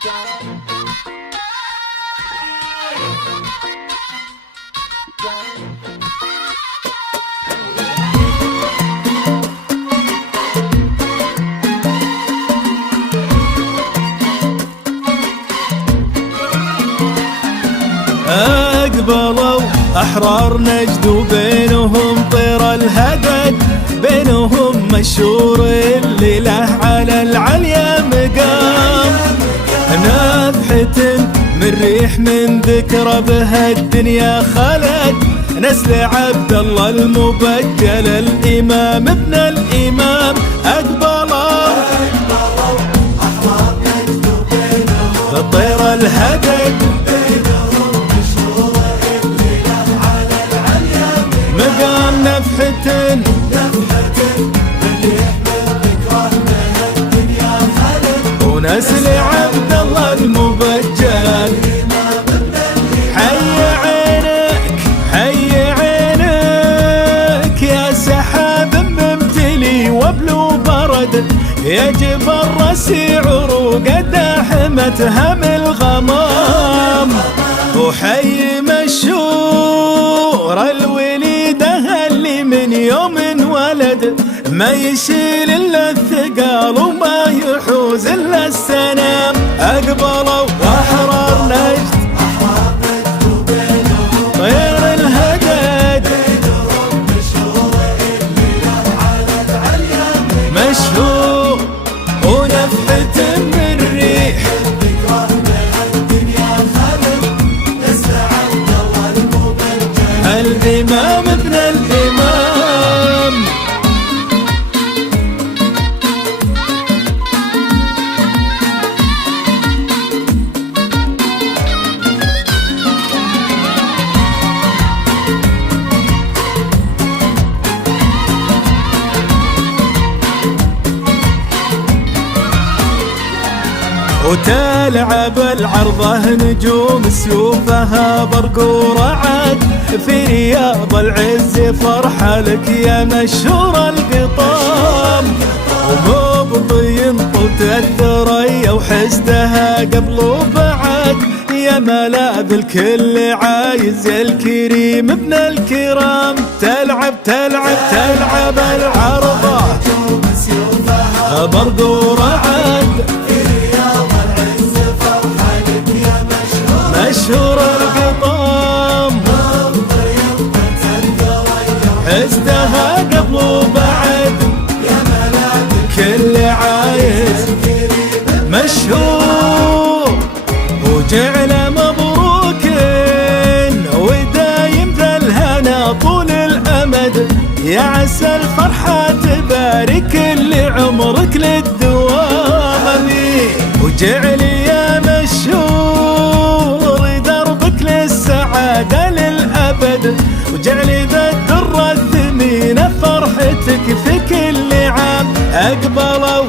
أقبلوا أحرار نجد وبينهم طير الهدد، بينهم مشهور اللي له على العليا مقام، نفحة من ريح من ذكرى بها الدنيا خلد، نسل عبد الله المبجل الإمام ابن الإمام. أقبلوا أحرار نجد وبينهم طير الهدد، مقام نفحة من ريح من ذكرى بها الدنيا خلد، ونسل عبد الله المبجل. حي عينك حي عينك يا سحاب ممتلي وبلو برد، يجب الرسي عروق داحمتها من الغمام، وحي مشهور الوليده اللي من يوم ولد، ما يشيل الا الثقال وما يحوز الا السنام. اقبلوا واحرار نجد طير الهدد، مشهور ونفحة من ريح الإمام ابن الإمام. وتلعب العرضة نجوم سيوفها برق ورعد، في رياض العز فرحة لك يا مشهور القطام، ومبطي طلت الثريا وحزتها قبل وبعد، يا ملاذ الكل عايز يا الكريم ابن الكرام. تلعب العرضة برق ورعد، مشهور القطام، حزتها قبل وبعد، كل عايز مشهور، وجعل مبروك ودايم ذا الهنا طول الأمد، يا عسى الفرحة تبارك اللي عمرك للدوام، وجعل يا مشهور دربك للسعادة للأبد، وجعل ذا الدرة الثمينة فرحتك في كل عام. أقبلوا